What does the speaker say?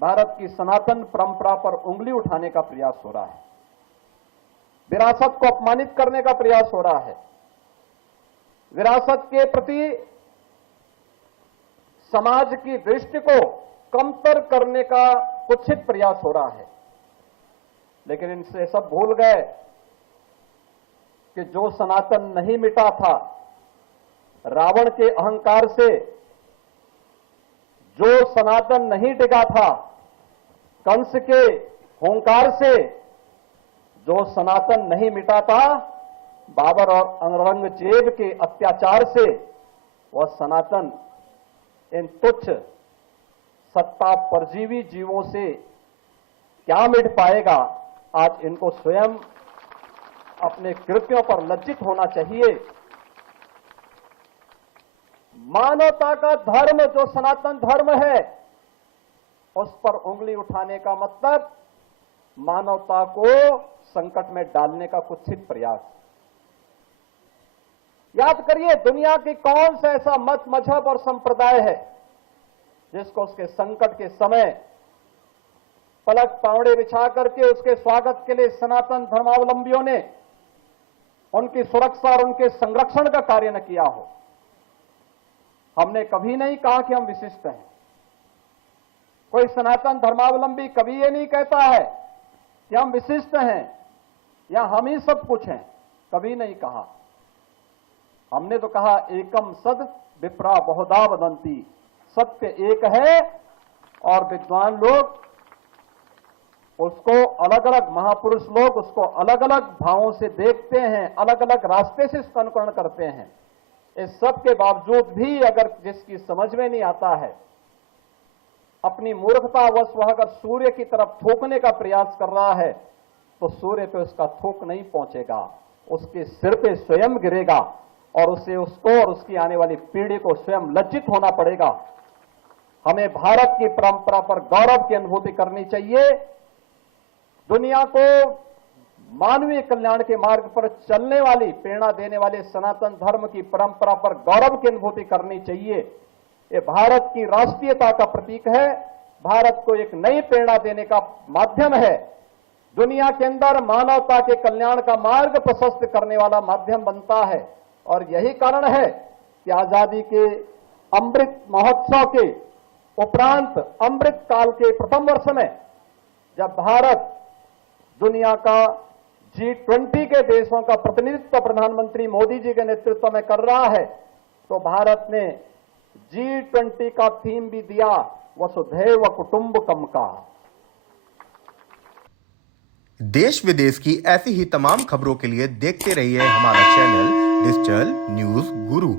भारत की सनातन परंपरा पर उंगली उठाने का प्रयास हो रहा है, विरासत को अपमानित करने का प्रयास हो रहा है, विरासत के प्रति समाज की दृष्टि को कमतर करने का कुत्सित प्रयास हो रहा है। लेकिन इनसे सब भूल गए कि जो सनातन नहीं मिटा था, रावण के अहंकार से जो सनातन नहीं टिका था, कंस के हुंकार से जो सनातन नहीं मिटा था, बाबर और औरंगजेब के अत्याचार से वह सनातन इन तुच्छ सत्ता परजीवी जीवों से क्या मिट पाएगा। आज इनको स्वयं अपने कृत्यों पर लज्जित होना चाहिए। मानवता का धर्म जो सनातन धर्म है, उस पर उंगली उठाने का मतलब मानवता को संकट में डालने का कुत्सित प्रयास। याद करिए, दुनिया की कौन सा ऐसा मत, मजहब और संप्रदाय है जिसको उसके संकट के समय पलक पावड़े बिछा करके उसके स्वागत के लिए सनातन धर्मावलंबियों ने उनकी सुरक्षा और उनके संरक्षण का कार्य न किया हो। हमने कभी नहीं कहा कि हम विशिष्ट हैं। कोई सनातन धर्मावलंबी कभी ये नहीं कहता है कि हम विशिष्ट हैं या हम ही सब कुछ हैं, कभी नहीं कहा। हमने तो कहा एकम सद विप्रा बहुधा वदंती, सत्य एक है और विद्वान लोग उसको अलग अलग, महापुरुष लोग उसको अलग अलग भावों से देखते हैं, अलग अलग रास्ते से उसका अनुकरण करते हैं। इस सब के बावजूद भी अगर जिसकी समझ में नहीं आता है, अपनी मूर्खतावश वह अगर सूर्य की तरफ थूकने का प्रयास कर रहा है, तो सूर्य पे उसका थूक नहीं पहुंचेगा, उसके सिर पे स्वयं गिरेगा और उसे, उसको और उसकी आने वाली पीढ़ी को स्वयं लज्जित होना पड़ेगा। हमें भारत की परंपरा पर गौरव की अनुभूति करनी चाहिए। दुनिया को मानवीय कल्याण के मार्ग पर चलने वाली, प्रेरणा देने वाले सनातन धर्म की परंपरा पर गौरव की अनुभूति करनी चाहिए। ये भारत की राष्ट्रीयता का प्रतीक है, भारत को एक नई प्रेरणा देने का माध्यम है, दुनिया के अंदर मानवता के कल्याण का मार्ग प्रशस्त करने वाला माध्यम बनता है। और यही कारण है कि आजादी के अमृत महोत्सव के उपरांत अमृत काल के प्रथम वर्ष में जब भारत दुनिया का G20 के देशों का प्रतिनिधित्व प्रधानमंत्री मोदी जी के नेतृत्व में कर रहा है, तो भारत ने G20 का थीम भी दिया वसुधैव कुटुंबकम का। देश विदेश की ऐसी ही तमाम खबरों के लिए देखते रहिए हमारा चैनल डिजिटल न्यूज गुरु।